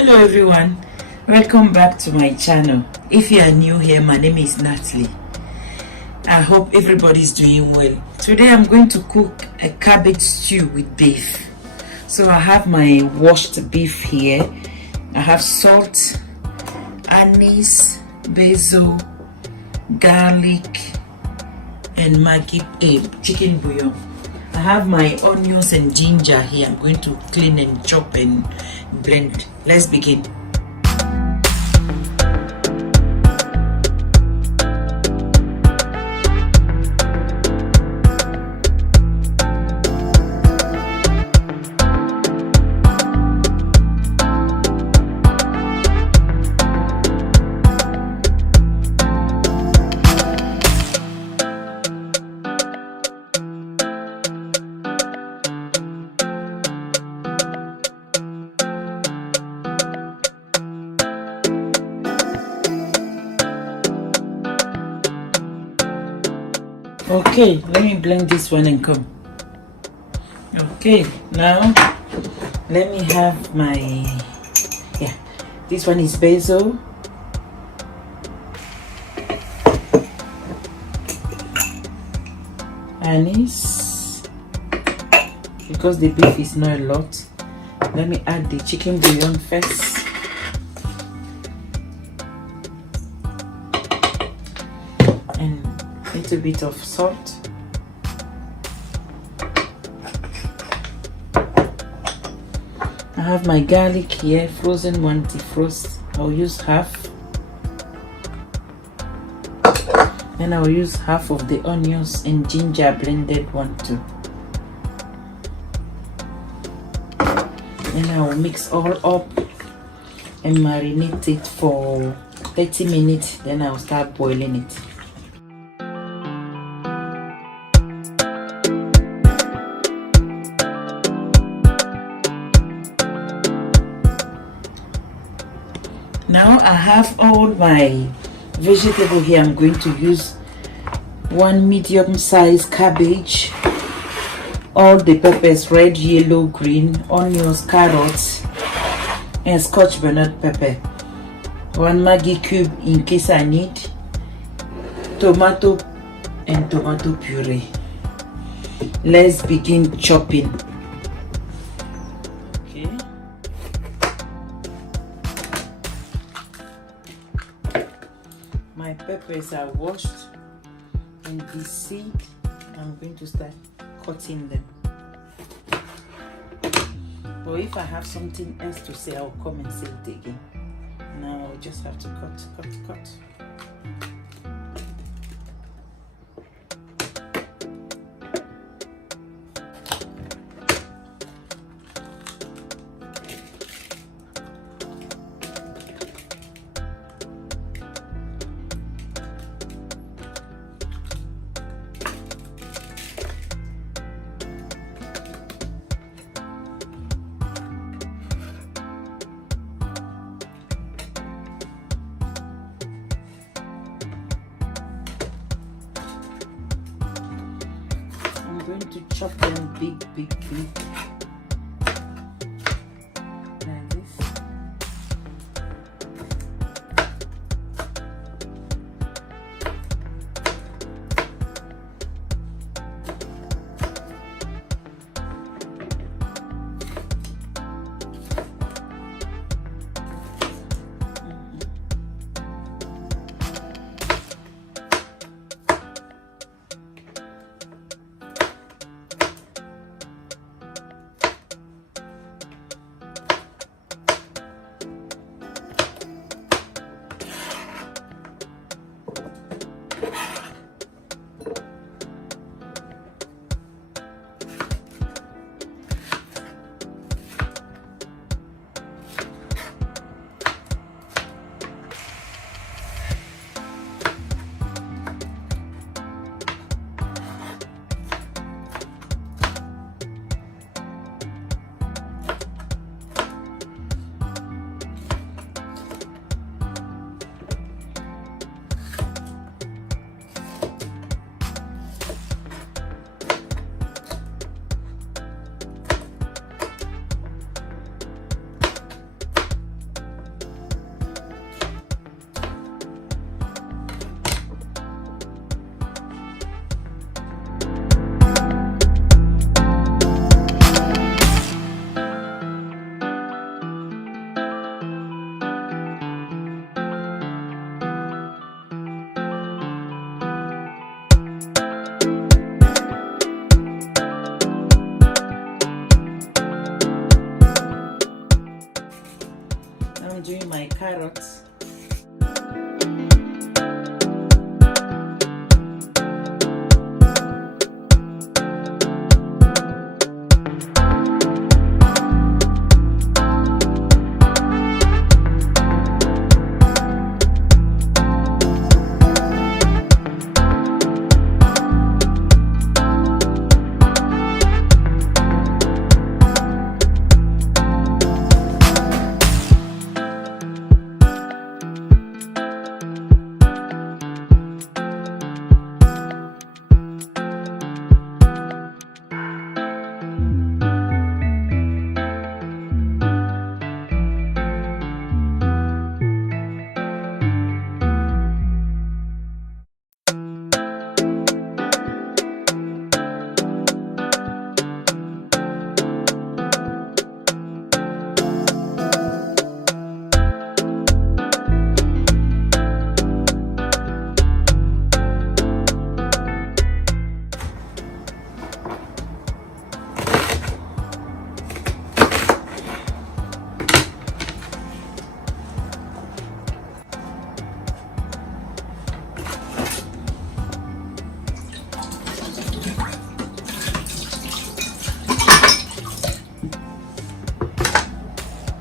Hello everyone, welcome back to my channel. If you are new here, my name is Natalie. I hope everybody's doing well. Today I'm going to cook a cabbage stew with beef. So I have my washed beef here. I have salt, anise, basil, garlic and Maggi chicken bouillon. I have my onions and ginger here. I'm going to clean and chop and blend. Let's begin. Okay, let me blend this one and come. Okay, now let me have my, this one is basil, anise, because the beef is not a lot. Let me add the chicken bouillon first. And a little bit of salt. I have my garlic here, frozen one, defrost. I'll use half. Then I'll use half of the onions and ginger blended one too. Then I will mix all up and marinate it for 30 minutes. Then I'll start boiling it. Now I have all my vegetable here. I'm going to use one medium-sized cabbage, all the peppers, red, yellow, green, onions, carrots, and scotch bonnet pepper, one Maggi cube in case I need, tomato and tomato puree. Let's begin chopping. My peppers are washed, and the seed, I'm going to start cutting them. But if I have something else to say, I'll come and say it again. Now I'll just have to cut. I'm going to chop them big. Like this. carrots.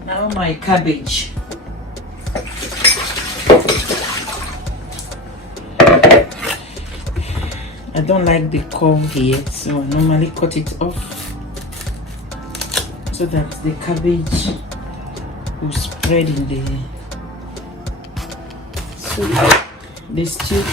Now my cabbage. I don't like the core here, so I normally cut it off so that the cabbage will spread in the stew.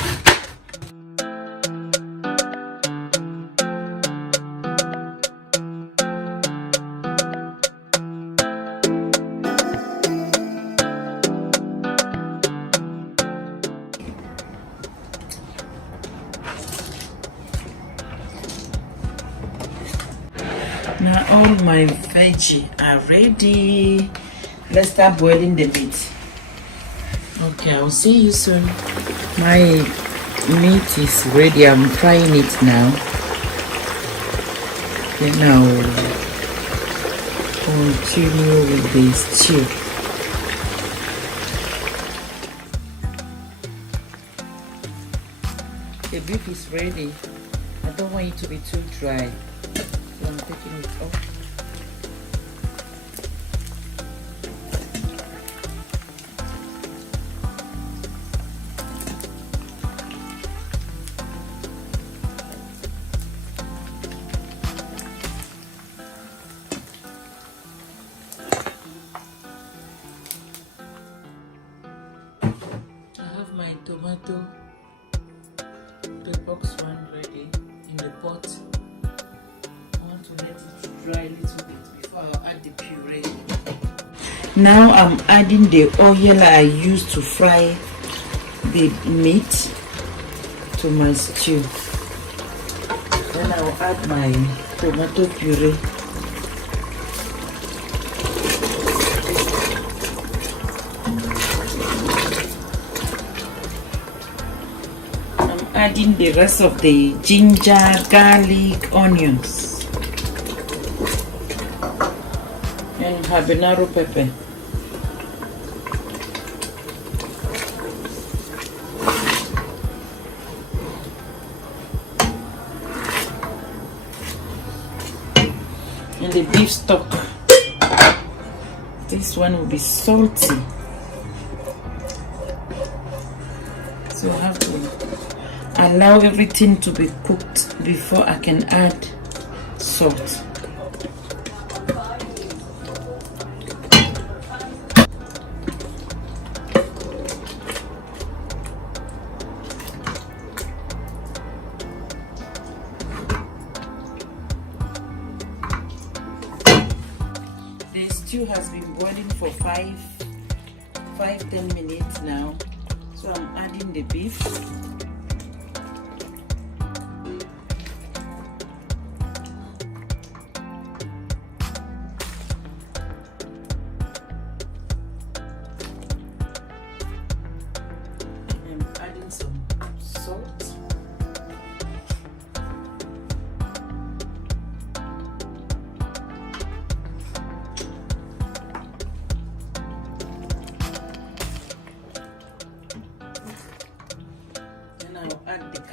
Now all my veggies are ready. Let's start boiling the meat. Okay, I'll see you soon. My meat is ready. I'm frying it now. Then I'll continue with the stew. The beef is ready. I don't want it to be too dry. So I'm taking it off. I have my tomato, the box one ready in the pot. To let it dry a little bit before I add the puree. Now I'm adding the oil I used to fry the meat to my stew. Then I'll add my tomato puree. I'm adding the rest of the ginger, garlic, onions, and habanero pepper. And the beef stock. This one will be salty, so I have to allow everything to be cooked before I can add salt. The stew has been boiling for 5-10 minutes now, so I'm adding the beef. I'm adding some salt.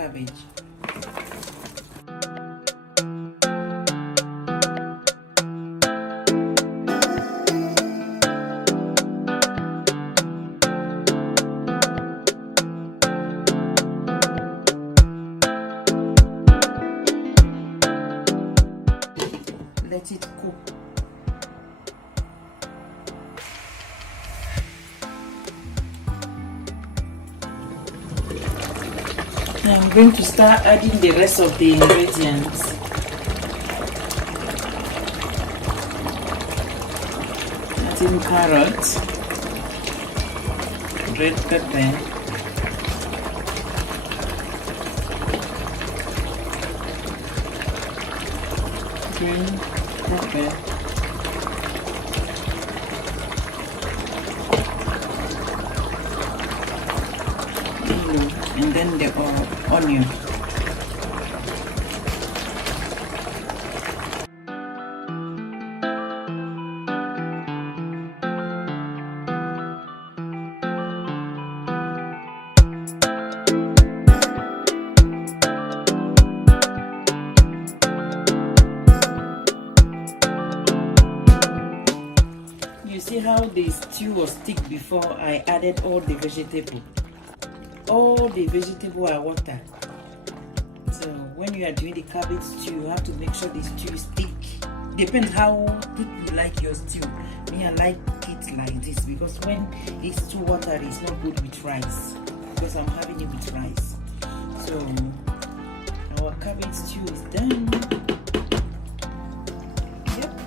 cabbage. Let it cook. Now I'm going to start adding the rest of the ingredients. Adding carrots, red pepper, green pepper, and then the onion. You see how the stew was thick before I added all the vegetable. All the vegetable are water. So when you are doing the cabbage stew, you have to make sure the stew is thick. Depends how thick you like your stew. Me, I like it like this because when it's too watery, it's not good with rice. Because I'm having it with rice. So our cabbage stew is done. Yep.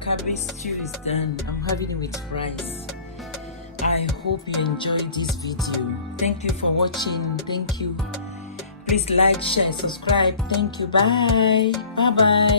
Cabbage stew is done. I'm having it with rice. I hope you enjoyed this video. Thank you for watching. Thank you. Please like, share, subscribe. Thank you. Bye. Bye bye.